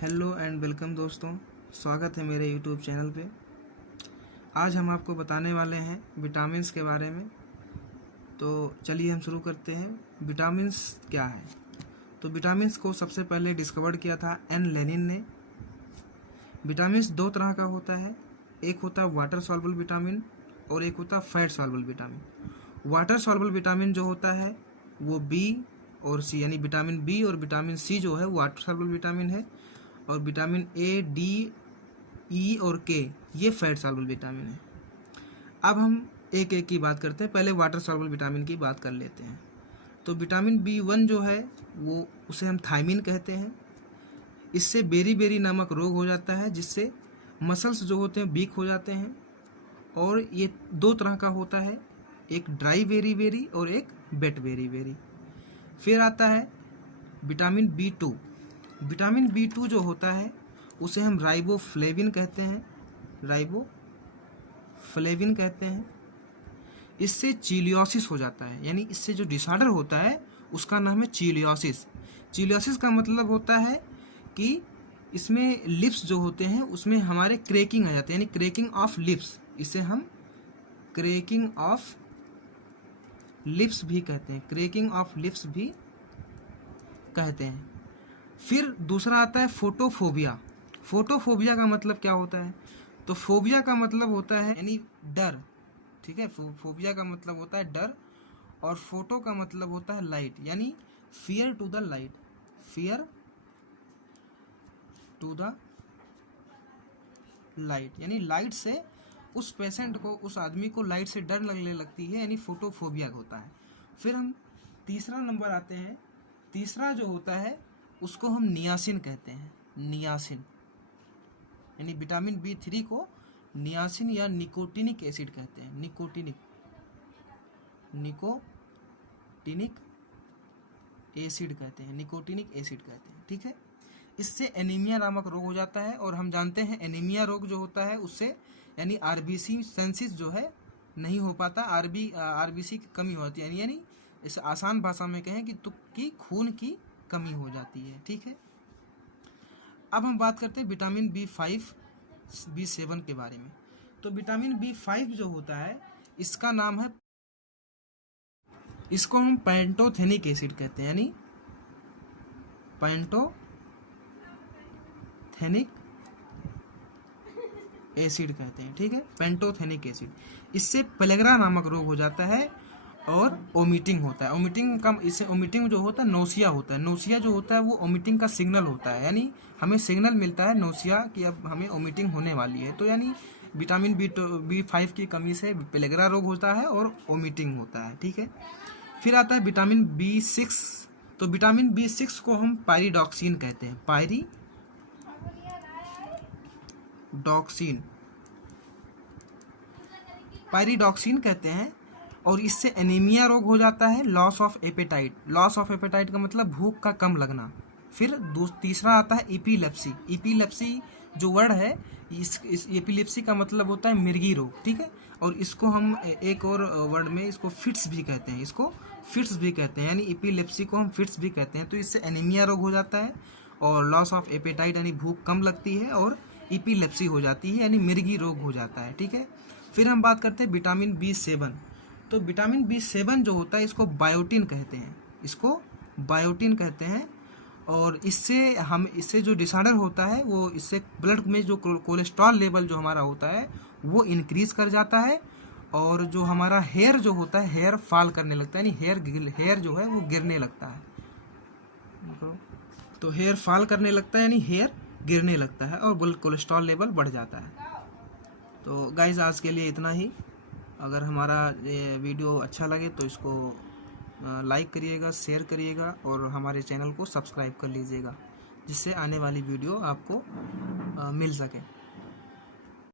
Hello and welcome दोस्तों, स्वागत है मेरे यूट्यूब चैनल पे। आज हम आपको बताने वाले हैं विटामिन्स के बारे में। तो चलिए हम शुरू करते हैं। विटामिन्स क्या है? तो विटामिन्स को सबसे पहले डिस्कवर किया था एन लेनिन ने। विटामिन्स दो तरह का होता है, एक होता है वाटर सॉल्युबल विटामिन और एक होता है fat soluble vitamin. Water soluble vitamin जो होता है वो बी और सी, यानी विटामिन बी और विटामिन सी जो है वाटर सॉल्युबल विटामिन है, और विटामिन ए, डी, ई और के ये फैट सॉल्युबल विटामिन है। अब हम एक एक की बात करते हैं। पहले वाटर सॉल्युबल विटामिन की बात कर लेते हैं। तो विटामिन B1 जो है वो उसे हम थायमिन कहते हैं। इससे बेरी नामक रोग हो जाता है, जिससे मसल्स जो होते हैं वीक हो जाते हैं। और ये दो तरह का होता है, एक ड्राई बेरी और एक वेट बेरी। फिर आता है विटामिन B2। विटामिन B2 जो होता है उसे हम राइबोफ्लेविन कहते हैं। इससे चीलियोसिस हो जाता है, यानी इससे जो डिसऑर्डर होता है उसका नाम है चीलियोसिस। चीलियोसिस का मतलब होता है कि इसमें लिप्स जो होते हैं उसमें हमारे क्रैकिंग आ जाते हैं, यानी क्रैकिंग ऑफ लिप्स। इसे हम क्रैकिंग ऑफ लिप्स भी कहते हैं, क्रैकिंग ऑफ लिप्स भी कहते हैं। फिर दूसरा आता है फोटोफोबिया। फोटोफोबिया का मतलब क्या होता है? तो फोबिया का मतलब होता है यानी डर, ठीक है। फोबिया का मतलब होता है डर, और फोटो का मतलब होता है लाइट, यानी fear to the light, fear to the light, यानी लाइट से उस पेशेंट को, उस आदमी को लाइट से डर लगने लगती है, यानी फोटोफोबिया होता है। फिर हम तीसरा नंबर आते हैं। तीसरा जो होता है उसको हम नियासिन कहते हैं, नियासिन, यानी विटामिन B3 को नियासिन या निकोटिनिक एसिड कहते हैं, निकोटिनिक एसिड कहते हैं, ठीक है। इससे एनीमिया नामक रोग हो जाता है, और हम जानते हैं एनीमिया रोग जो होता है उससे यानी RBC सेंसिस जो है नहीं हो पाता, RBC की कमी होती है, यानी इस आसान भाषा में कहें कि खून की कमी हो जाती है, ठीक है। अब हम बात करते हैं विटामिन B5, B7 के बारे में। तो विटामिन B5 जो होता है इसका नाम है, इसको हम पैंटोथेनिक एसिड कहते हैं, यानी पैंटोथेनिक एसिड कहते हैं, ठीक है, पैंटोथेनिक एसिड। इससे पेलेग्रा नामक रोग हो जाता है और ओमिटिंग होता है। इससे ओमिटिंग जो होता है नोसिया होता है। नोसिया जो होता है वो ओमिटिंग का सिग्नल होता है, यानी हमें सिग्नल मिलता है नोसिया कि अब हमें ओमिटिंग होने वाली है। तो यानी विटामिन B5 की कमी से पेलेग्रा रोग होता है और ओमिटिंग होता है, ठीक है। फिर आता है विटामिन B6। तो विटामिन B6 को हम पायरिडॉक्सिन कहते हैं, पायरिडॉक्सिन कहते हैं। और इससे एनीमिया रोग हो जाता है, लॉस ऑफ एपेटाइट का मतलब भूख का कम लगना। फिर तीसरा आता है इपीलेप्सी जो वर्ड है, इस एपिलेप्सी का मतलब होता है मिर्गी रोग, ठीक है। और इसको हम एक और वर्ड में इसको फिट्स भी कहते हैं, यानी एपिलेप्सी को हम फिट्स भी कहते हैं। तो इससे एनीमिया रोग हो जाता है, और लॉस ऑफ एपेटाइट यानी भूख कम लगती है, और एपिलेप्सी हो जाती है, यानी मिर्गी रोग हो जाता है, ठीक है। फिर हम बात करते हैं विटामिन B7। तो विटामिन B7 जो होता है इसको बायोटिन कहते हैं। और इससे जो डिसऑर्डर होता है वो इससे ब्लड में जो कोलेस्ट्रॉल लेवल जो हमारा होता है वो इंक्रीज कर जाता है, और जो हमारा हेयर जो होता है हेयर फॉल करने लगता है, यानी हेयर जो है वो गिरने लगता है। तो हेयर फॉल करने लगता है, यानी हेयर गिरने लगता है, और कोलेस्ट्रॉल लेवल बढ़ जाता है। तो गाइज आज के लिए इतना ही। अगर हमारा ये वीडियो अच्छा लगे तो इसको लाइक करिएगा, शेयर करिएगा, और हमारे चैनल को सब्सक्राइब कर लीजिएगा, जिससे आने वाली वीडियो आपको मिल सके।